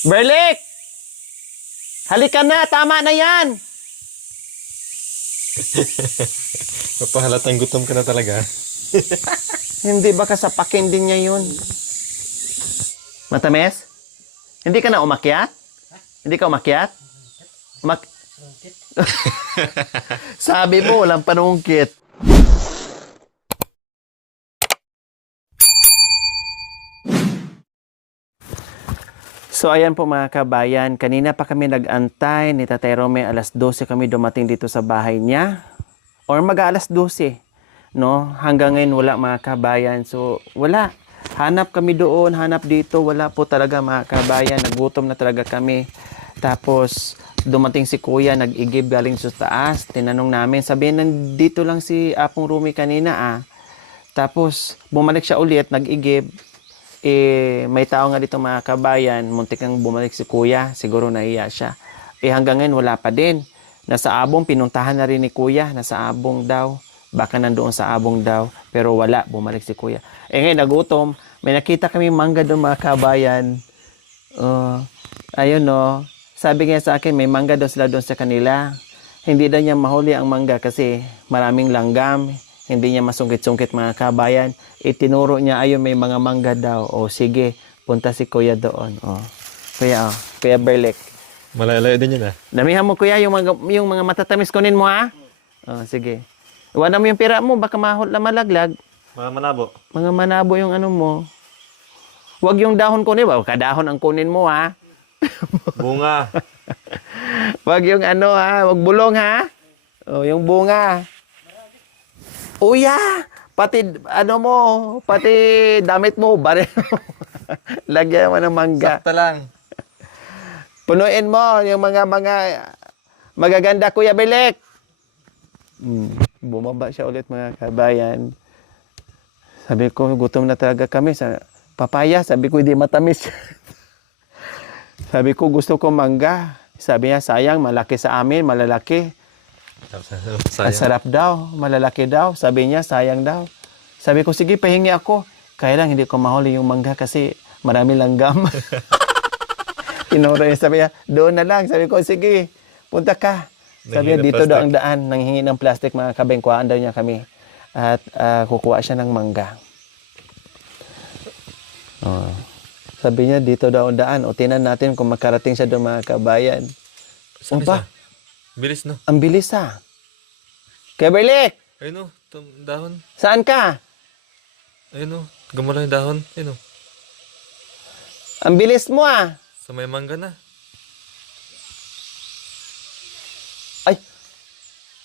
Berlik! Halika na, tama na yan! Mapahalatang gutom ka na talaga. Hindi ba kasapakin din niya yun? Matamis? Hindi ka na umakyat? Hindi ka umakyat? Sabi mo, walang panungkit. So ayan po mga kabayan, kanina pa kami nag-antay ni Tatay Rome, alas 12 kami dumating dito sa bahay niya. Or mag-alas 12, no? Hanggang ngayon wala mga kabayan. So wala. Hanap kami doon, hanap dito, wala po talaga mga kabayan. Nagutom na talaga kami. Tapos dumating si Kuya, nag-igib galing sa taas. Tinanong namin, sabihin nandito lang si Apong Rumi kanina Tapos bumalik siya ulit, nag-igib. May tao nga dito mga kabayan, muntik nang bumalik si Kuya, siguro nahiya siya. Hanggang ngayon wala pa din. Nasa Abong, pinuntahan na rin ni Kuya, nasa Abong daw. Baka nandoon sa Abong daw, pero wala, bumalik si Kuya. Ngayon nagutom, may nakita kami mangga doon mga kabayan. Ayun no, sabi nga sa akin, may mangga daw sila doon sa kanila. Hindi daw niya mahuli ang mangga kasi maraming langgam. Hindi niya masungkit-sungkit mga kabayan. Itinuro niya, ayun may mga mangga daw. O sige, punta si Kuya doon. Kuya, Kuya Berlik. Malalayo din yun Damihan mo Kuya, yung mga matatamis kunin mo sige. Iwanan mo yung pira mo, baka malaglag. Mga manabo. Mga manabo yung ano mo. Huwag yung dahon kunin, kadahon ang kunin mo Bunga. Huwag yung huwag bulong yung bunga. Uya, pati pati damit mo, bare mo. Lagyan mo ng mangga. Sakta lang. Punuin mo yung mga magaganda Kuya Belek. Bumaba siya ulit mga kabayan. Sabi ko, gutom na talaga kami sa papaya. Sabi ko, hindi matamis. Sabi ko, gusto ko mangga. Sabi niya, sayang, malaki sa amin, malalaki. Ang sarap daw, malalaki daw. Sabi niya, sayang daw. Sabi ko, sige, pahingi ako. Kaya lang, hindi ko mahuli yung mangga kasi marami langgam. Tinuro niya, sabi niya, doon na lang. Sabi ko, sige, punta ka. Sabi niya, dito daw ang daan. Nanghingi ng plastic, mga kabengkuhaan daw niya kami. At kukuha siya ng mangga. Sabi niya, dito daw ang daan. O tinan natin kung makarating siya doon mga kabayan. Saan ba? Bilis no? Ang bilis Kaya Berlik! Ayun no, dahon. Saan ka? Ayun no, gumula yung dahon. Ayun no. Ang bilis mo Sa may mangga na. Ay,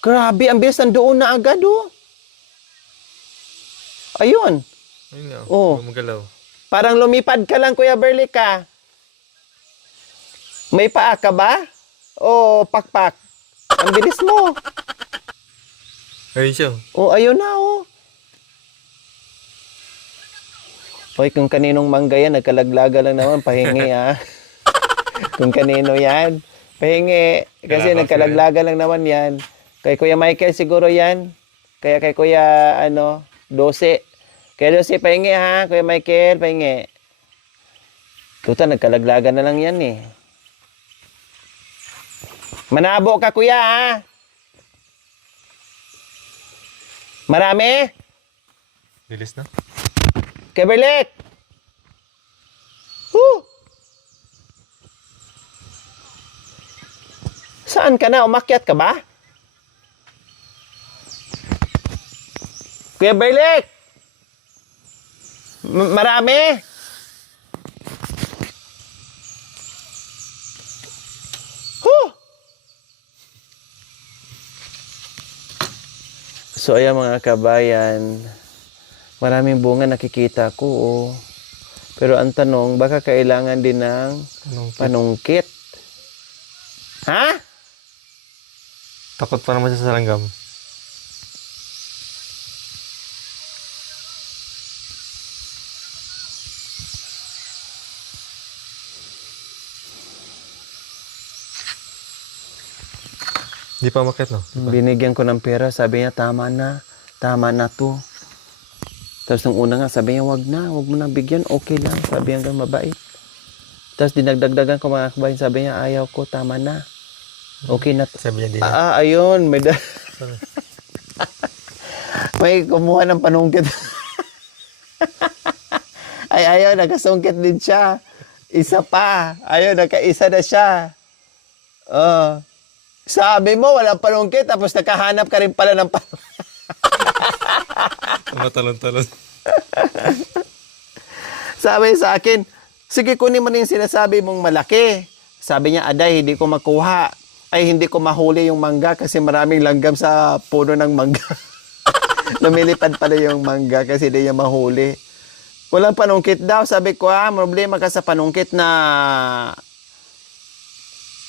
grabe, ang bilis nandoon na agad Ayun. Ayun nga, gumagalaw. Parang lumipad ka lang Kuya Berlik May paa ka ba? O pakpak? Ang bilis mo. Ayun siya. Ayun na Hoy, kung kaninong mangga yan, nagkalaglaga lang naman, pahingi Kung kanino yan, pahingi. Kasi nagkalaglaga lang naman yan. Kay Kuya Michael siguro yan. Kaya kay Kuya, 12. Kaya 12, pahingi Kuya Michael, pahingi. Tuta, nagkalaglaga na lang yan Manabo ka Kuya Marami? Bilis na. Kuya Berlik! Saan ka na? Umakyat ka ba? Kuya Berlik! Marami? So ayan mga kabayan, maraming bunga nakikita ko Pero ang tanong, baka kailangan din ng panungkit. Takot pa naman siya sa langgam. Di pa umakyat, no? Diba? Binigyan ko ng pera, sabi niya, tama na to. Tapos nung una nga, sabi niya, wag mo na bigyan, okay lang. Sabi hanggang mabait. Tapos dinagdagdagan ko mga kabayan, sabi niya, ayaw ko, tama na. Okay na. Sabi niya din. Ayun, may kumuha ng panungkit. Ay, ayaw, nakasungkit din siya. Isa pa. Ayaw, nakaisa na siya. Sabi mo, walang panungkit, tapos nakahanap ka rin pala ng panungkit. Matalon-talon. Sabi sa akin, sige, kunin mo na yung sinasabi mong malaki. Sabi niya, Aday, hindi ko makuha. Ay, hindi ko mahuli yung mangga kasi maraming langgam sa puno ng mangga. Lumilipad pala yung mangga kasi hindi niya mahuli. Walang panungkit daw. Sabi ko, problema ka sa panungkit na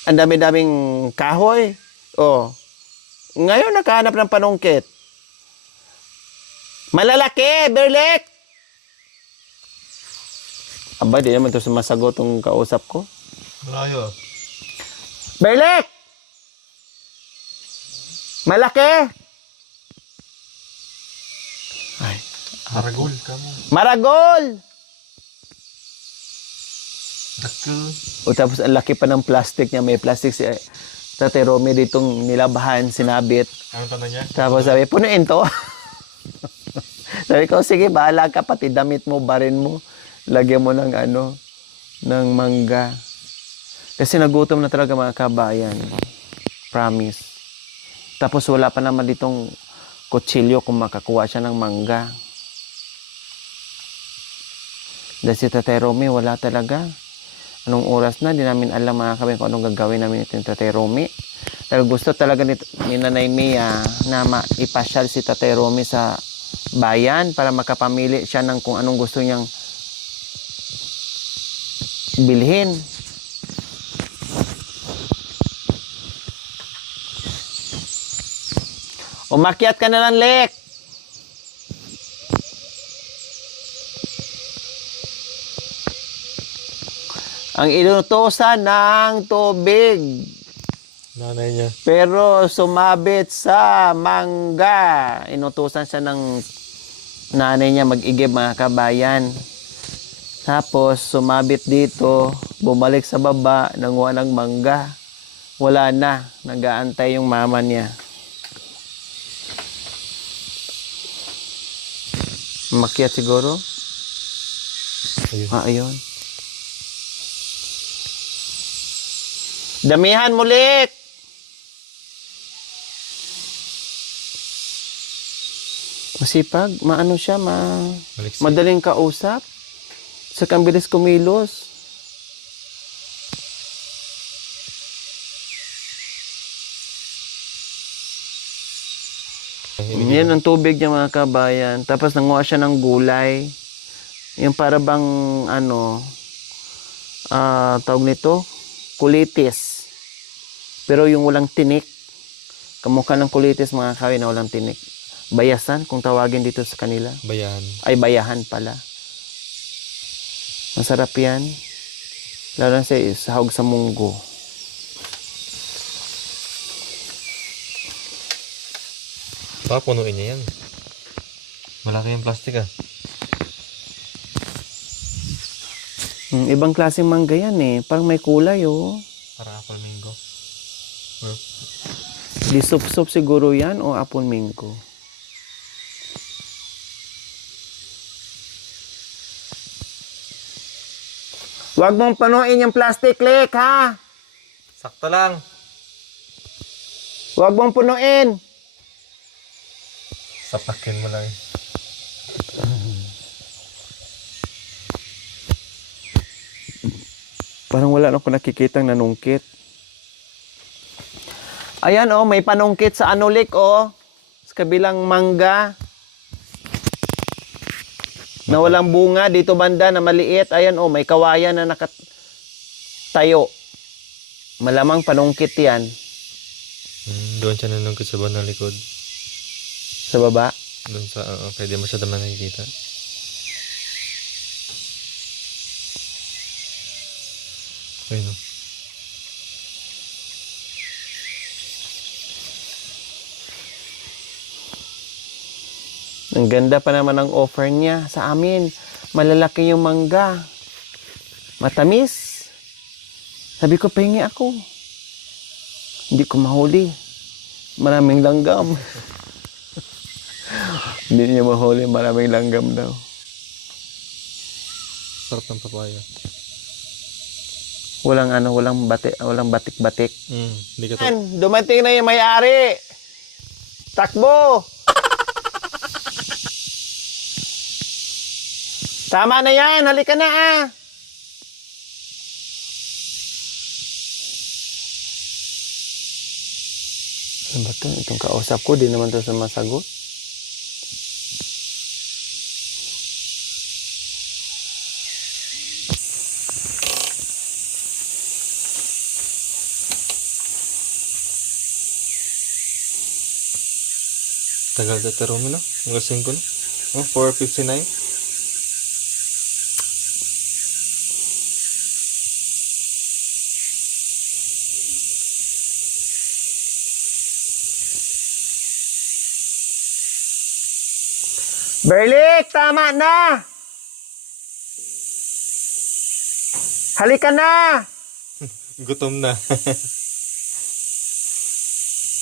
ang dami-daming kahoy. Ngayon nakahanap ng panungkit. Malalaki, Berlek! Aba, di naman ito sumasagot yung kausap ko. Malayo. Berlek! Malaki! Ay. Maragol ka mo. Maragol! Dakil. Tapos ang laki pa ng plastic niya. May plastic si Tate Romy ditong nilabahan, sinabit. Anong tanong niya? Tapos sabi, punuin to. Sabi ko, sige, bahala ka, pati damit mo, barin mo. Lagyan mo ng ng mangga. Kasi nagutom na talaga mga kabayan. Promise. Tapos wala pa naman ditong kutsilyo kung makakuha siya ng mangga. Dahil si Tatay Romy, wala talaga. Anong oras na, di namin alam mga kabayan kung anong gagawin namin ito yung Tatay Romy. Pero gusto talaga ni Nanay Mia na ipasyal si Tatay Romy sa bayan para makapamili siya ng kung anong gusto niyang bilhin. Umakyat ka na lang, Lek. Ang inutusan ng tubig. Nanay niya. Pero sumabit sa mangga. Inutusan siya ng nanay niya mag-igib mga kabayan. Tapos sumabit dito, bumalik sa baba, nanguha ng mangga. Wala na, nag-aantay yung mama niya. Makyat siguro? Ayun. Ayun. Damihan mo, Lek! Masipag, maano siya, Maliksi. madaling kausap. Sa kambilis kumilos. Yan ang tubig niya mga kabayan. Tapos nanguha siya ng gulay. Yung para bang tawag nito, kulitis. Pero yung walang tinik. Kamukha ng kulitis mga kabayan na walang tinik. Bayasan kung tawagin dito sa kanila. Bayan. Ay, bayahan pala. Masarap yan. Lalo na sa sahog sa munggo. Baka punuin niya yan. Malaki yung plastic Ibang klaseng mangga yan eh. Parang may kulay Para apple mango. Di sup-sup siguro yan o apple mango. Huwag mong panuin yung plastic, Lek, ha? Sakto lang. Huwag mong punuin. Sapakin mo lang. Parang wala na ako nakikitang nanungkit. Ayan may panungkit sa Lek, sa kabilang mangga. Na walang bunga dito banda na maliit. Ayan may kawayan na nakatayo. Malamang panungkit yan. Doon siya nanungkit sa bandang likod. Sa baba. Doon sa, pwede mo siya naman nakikita. Ayun Ang ganda pa naman ng offer niya sa amin. Malalaki yung mangga. Matamis. Sabi ko, pahingi ako. Hindi ko mahuli. Maraming langgam. Hindi niya mahuli, maraming langgam daw. Sarap ng papaya. Walang batik-batik. Hindi ka Dumating na yung may-ari. Takbo! Tama na yan, halika na ah. Ano ba ito? Itong kausap ko, di naman ito sumasagot. tagal na taro mo na. Mga 5 na. Oh, 4:59. Berlik, tama na! Halika na! Gutom na.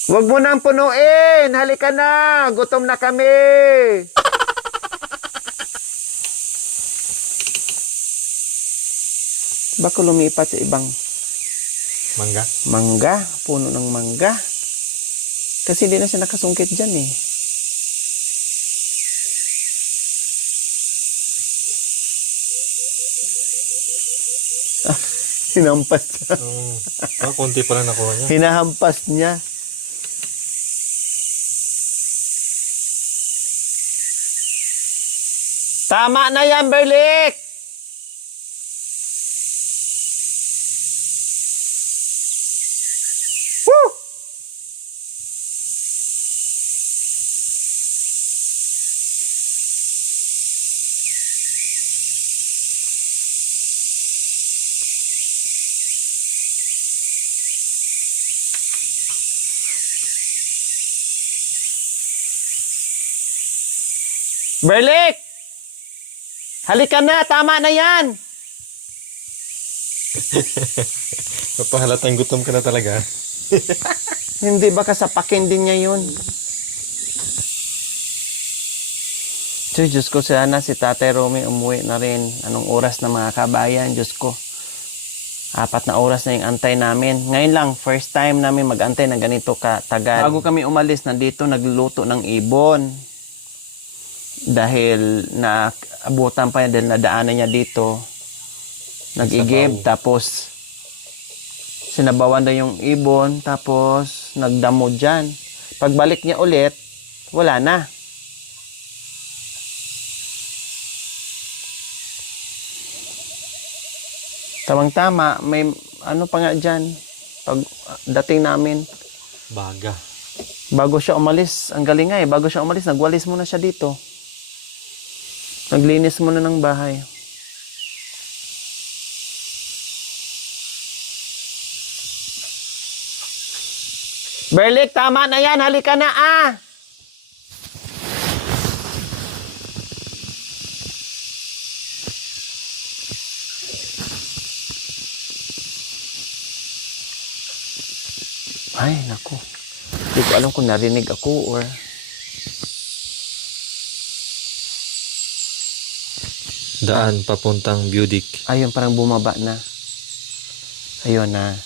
Huwag mo nang punuin! Halika na! Gutom na kami! Baka lumipat sa ibang Mangga. mangga, puno ng mangga. Kasi hindi na siya nakasungkit dyan eh. Ah, hinampas niya. Konti pa lang nakuha niya. Hinahampas niya. Tama na yan, Berlik! Woo! Berlik! Halika na, tama na yan. Papahalatang gutom ka na talaga. Hindi ba kasapakin din niya yun? So, Diyos ko, sana si Tatay Romy umuwi na rin. Anong oras na mga kabayan, Diyos ko. 4 na oras na yung antay namin. Ngayon lang, first time namin mag-antay na ganito katagal. Bago kami umalis, nandito nagluluto ng ibon. Dahil naabutan pa niya, dahil nadaanan niya dito. Nag-igib, tapos sinabawan na yung ibon, tapos nagdamo dyan. Pagbalik niya ulit, wala na. Tamang-tama, may ano pa nga dyan. Pag dating namin, Baga. bago siya umalis, ang galing nga eh, bago siya umalis, nagwalis muna siya dito. Naglinis muna ng bahay. Berlik, tama na yan. Halika na ah. Ay, naku. Hindi ko alam kung narinig ako or... Daan papuntang Budik. Ayun, parang bumaba na. Ayun na.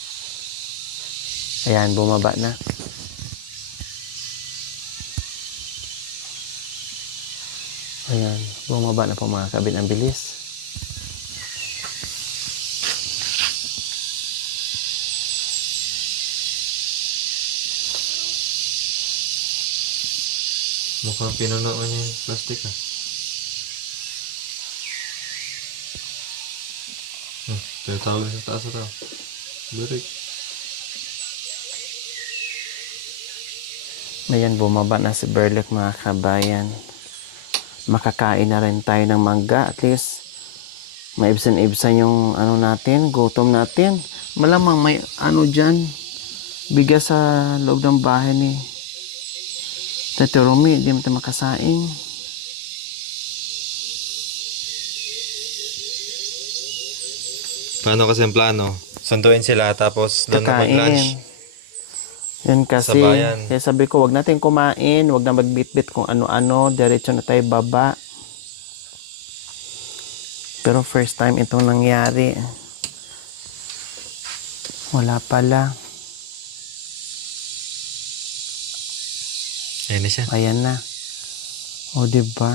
Ayan, bumaba na. Ayan, bumaba na po mga kabin. Ang bilis. Mukhang pinunoan niya yung plastic ah. Tinatawag na sa taas ito. Budik. Ayan, bumaba na si Berlik mga kabayan. Makakain na rin tayo ng mangga. At least, maibsan-ibsan yung ano natin, gutom natin. Malamang may ano dyan, bigas sa loob ng bahay ni Tete Romy. Hindi mo tayo makasaing. Plano kasi ang plano. Sunduin sila tapos doon na mag-lunch. Yan kasi. Sa bayan. Kaya sabi ko, wag natin kumain, wag na magbitbit kung ano-ano, diretso na tayo baba. Pero first time itong nangyari. Wala pala. Ayan na siya. Ayan na. O, diba?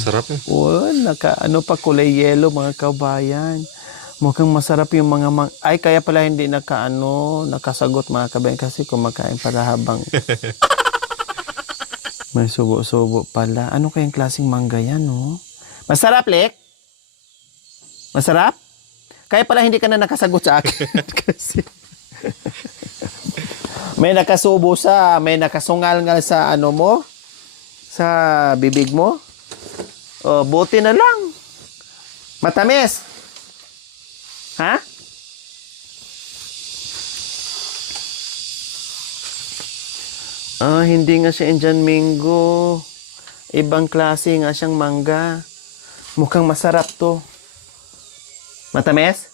Sarap eh. O, ano pa kulay yellow, mga kabayan. Mukhang masarap yung mga ay, kaya pala hindi nakasagot mga kabayan kasi kumakain pala habang may subo-subo pala. Ano kayang klaseng mangga yan, no? Masarap, Lek? Masarap? Kaya pala hindi ka na nakasagot sa akin. Kasi may may nakasungal-ngal sa ano mo, sa bibig mo. O, buti na lang. Matamis. Ha? Hindi nga siya Indian mango. Ibang klase nga siyang mangga. Mukhang masarap to. Matamis?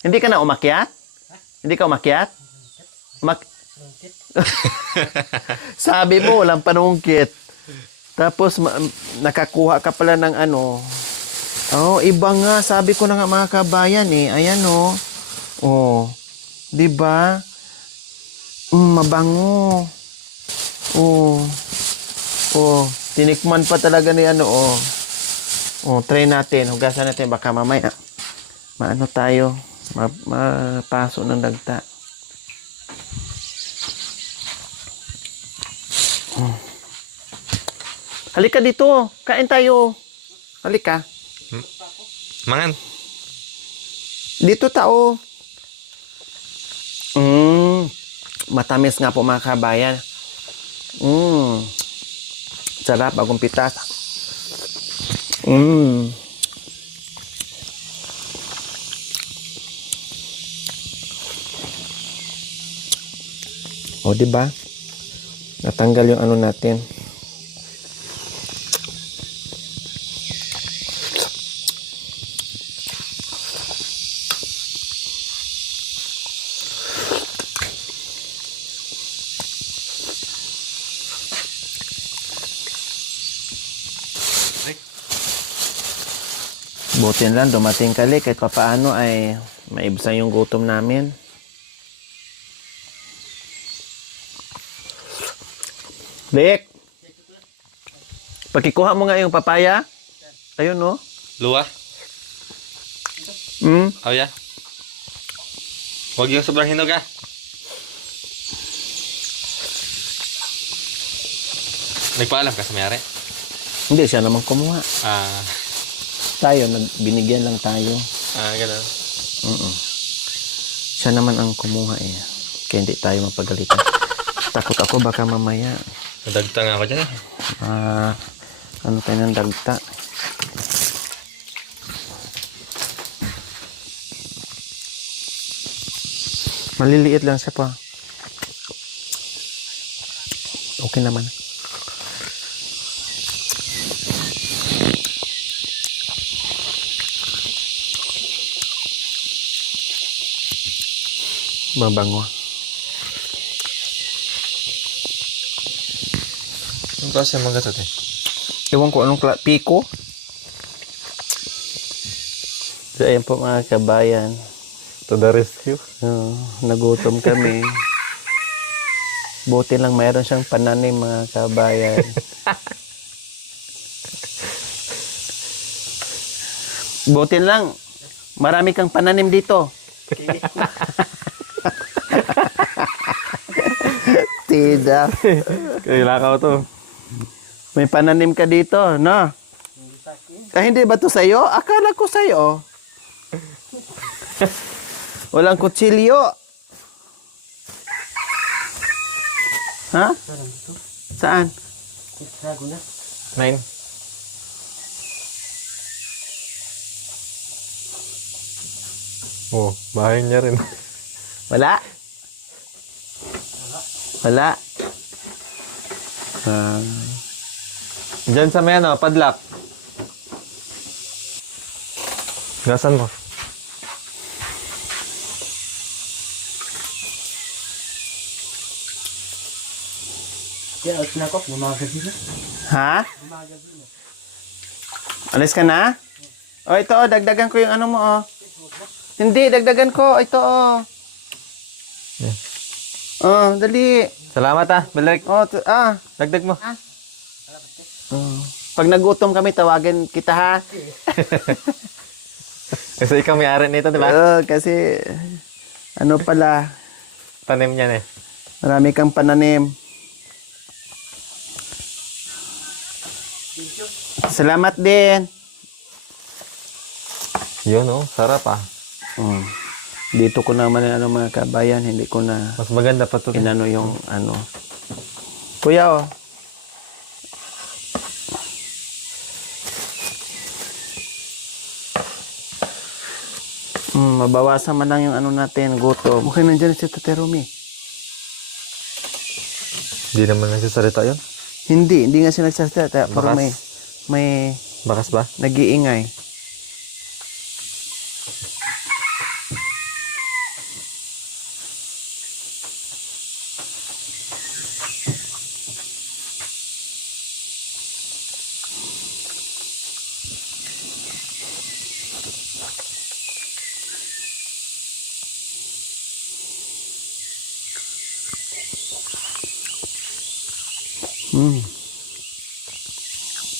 Hindi ka na umakyat? Hindi ka umakyat? Sabi mo, walang panungkit. Tapos, nakakuha ka pala ng ano. Oh, iba nga. Sabi ko na nga mga kabayan eh. Ayan oh. Oh. Diba? Mabango. Oh. Oh. Tinikman pa talaga ni ano oh. Oh, try natin. Hugasan natin. Baka mamaya. Maano tayo. Mapaso ng dagta. Halika dito. Kain tayo. Halika. Mangan. Dito tao. Matamis nga po mga kabayan. Sarap. Bagong pitas. O, diba? Natanggal yung ano natin. Buti lang, dumating ka Lek, kahit papaano ay maibsan yung gutom namin. Lek! Pagkikuha mo nga yung papaya. Ayun, no? Luwa. Oh yeah. Huwag yung sobrang hinog ah. Nagpaalam ka sa mayari? Hindi, siya naman kumuha. Tayo, binigyan lang tayo. Ganun. Siya naman ang kumuha eh. Kaya hindi tayo mapagalitan. Takot ako baka mamaya. Nadagta nga ako dyan eh. Ano tayo ng dagta? Maliliit lang siya pa. Okay naman. Mabango. Ang klase mga gatot eh. Ewan ko anong piko. So, ayan po mga kabayan. To the rescue. Nagutom kami. Buti lang mayroon siyang pananim mga kabayan. Buti lang. Marami kang pananim dito. Tidak. Kailangan ko to. May pananim ka dito, no? Hindi ba to sa'yo? Akala ko sa'yo. Walang kutsilyo. Ha? Saan? 9. Oh, bahay niya rin. Wala? Wala. Diyan sa may ano, padlock. Gasan mo. Ya, out na ko. Bumagas na. Ha? Alis ka na? O, ito, dagdagan ko yung ano mo, oh. Hindi, dagdagan ko. Ito, oh. Yeah. Oh, dali. Salamat Balik. Oh, Dagdag mo. Oh. Pag nagutom kami, tawagan kita, ha? Kasi ikaw may-ari nito, di ba? Kasi, ano pala, Tanim niyan eh. marami kang pananim. Salamat din. Yun oh, sarap Mm. Dito ko naman ano mga kabayan, hindi ko na Mas maganda pa to. inano yung ano. Kuya, oh. Mabawasan man lang yung ano natin, gutom. Okay, nandiyan si Tate Romy. Hindi naman nagsasalita yun. Hindi nga siya nagsasalita, pero Bakas. may Bakas ba? nag-iingay.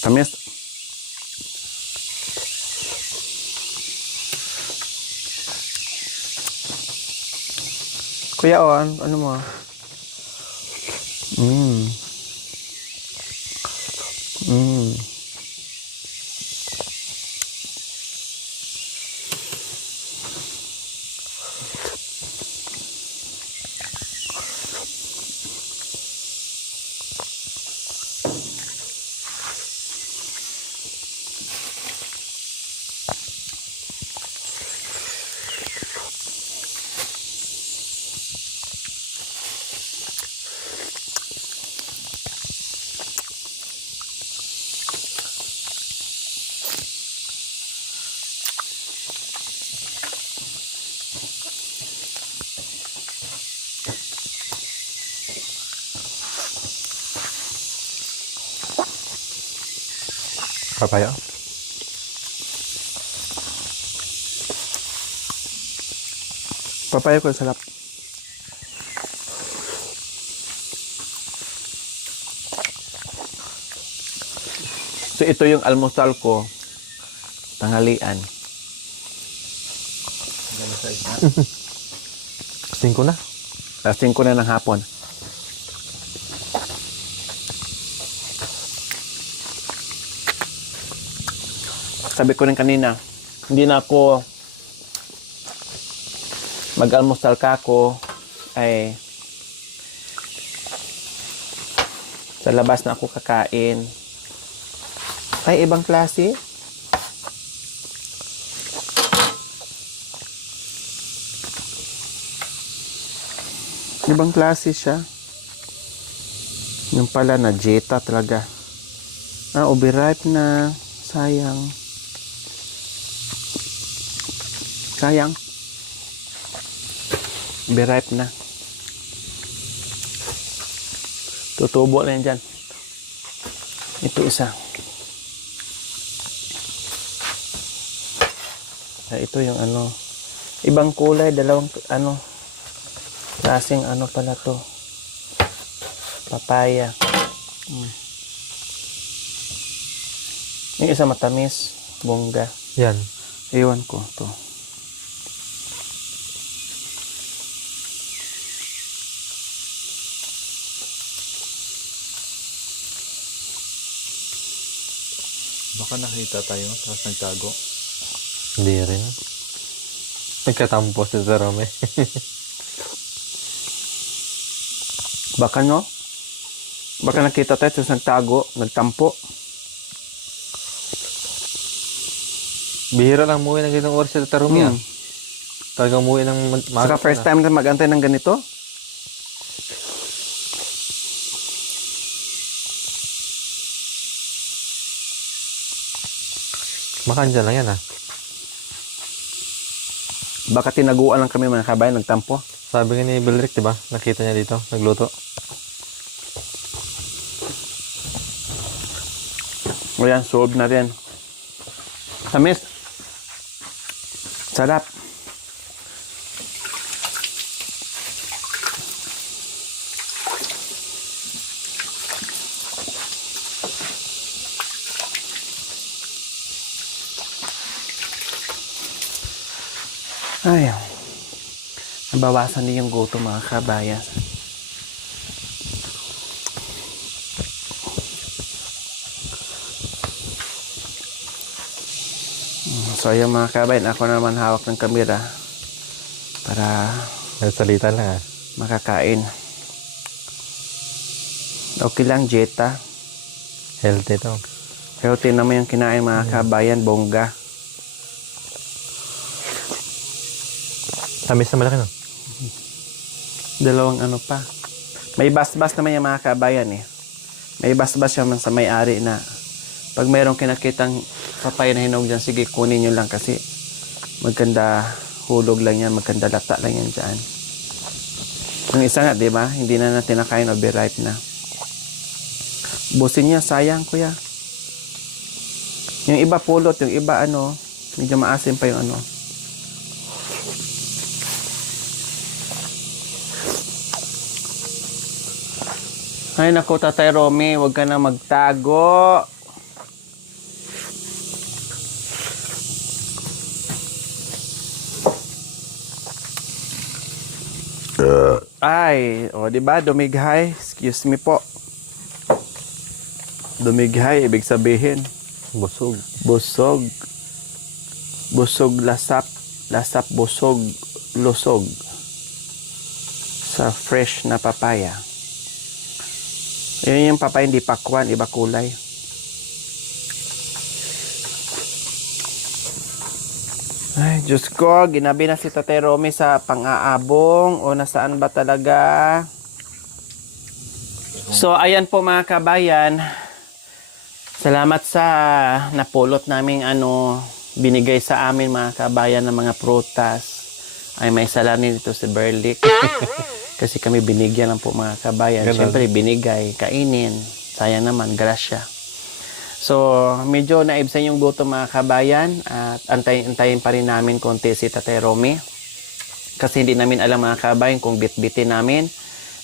Tamis. Kuya, oh, ano mo? Mm. Mm. Papaya? Papaya ko sarap. So ito yung almusal ko, tanghalian. 5 na. Alas 5 na ng hapon. Sabi ko rin kanina, hindi na ako mag-almusal ka ako ay sa labas na ako kakain. Ay, ibang klase. Ibang klase siya. Yung pala na Jetta talaga. Overripe na. Sayang. Sayang. Overripe na. Tutubo na yan dyan. Ito isa. Ito yung ano. Ibang kulay. Dalawang ano. Klaseng ano pala to. Papaya. Yung isa matamis. Bongga. Yan. Iwan ko to. Baka nakita tayo, tapos nagtago. Hindi rin. Nagkatampo si Jerome. Baka no? Baka nakita tayo tapos nagtago, nagtampo. Bihira lang umuwi ng ganitong oras si Jerome Hmm. Talagang umuwi ng Saka first time na mag-antay ng ganito. Makan dyan lang yan Baka tinaguan lang kami mga kabayan, nagtampo. Sabi nga ni Belric, di ba? Nakita niya dito, nagluto. Ayan, solve na rin. Tamis. Sarap. Ay, nabawasan din yung gutom mga kabayan. So yung mga kabayan, ako naman hawak ng kamera para Nagsalita lang ah. makakain. Okay lang, Jetta. Healthy to. Healthy naman yung kinain mga kabayan, bongga. Tamis na malaki no? Dalawang ano pa. May basbas naman yung mga kabayan eh. May basbas naman sa may-ari na pag mayroong kinakitang papaya na hinog dyan, sige kunin nyo lang kasi maganda hulog lang yan, maganda lata lang yan dyan. Yung isa nga, di ba? Hindi na natin nakain, overripe na. Busin niya, sayang kuya. Yung iba pulot, yung iba ano, medyo maasim pa yung ano. Ay naku, Tatay Romy, huwag ka na magtago. Ay, o di ba dumighay? Excuse me po. Dumighay, ibig sabihin, Busog. busog. Busog lasap, lasap busog, lusog. Sa fresh na papaya. Yun yung papaya hindi pakwan, iba kulay. Ay, Diyos ko, ginabi na si Tatay Romy sa pang-aabong o nasaan ba talaga? So, ayan po mga kabayan. Salamat sa napulot naming binigay sa amin mga kabayan ng mga prutas. Ay, may salamin dito si Berlic. Kasi kami binigyan lang po mga kabayan. Ganun. Siyempre, binigay, kainin. Sayang naman, grasya. So, medyo naibsan yung gutom mga kabayan at antayin pa rin namin konti si Tatay Romy. Kasi hindi namin alam mga kabayan kung bitbitin namin.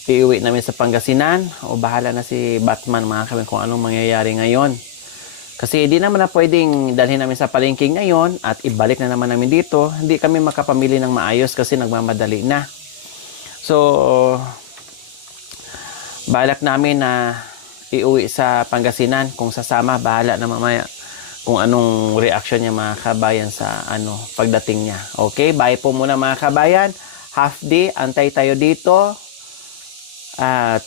Iuwi namin sa Pangasinan o bahala na si Batman mga kabayan kung anong mangyayari ngayon. Kasi hindi naman na pwedeng dalhin namin sa palengke ngayon at ibalik na naman namin dito. Hindi kami makapamili ng maayos kasi nagmamadali na. So, balak namin na iuwi sa Pangasinan. Kung sasama, bahala na mamaya kung anong reaction niya mga kabayan sa pagdating niya. Okay, bye po muna mga kabayan. Half day, antay tayo dito. At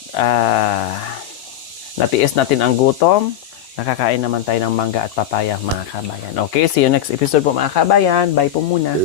natiis natin ang gutom. Nakakain naman tayo ng mangga at papaya mga kabayan. Okay, see you next episode po mga kabayan. Bye po muna.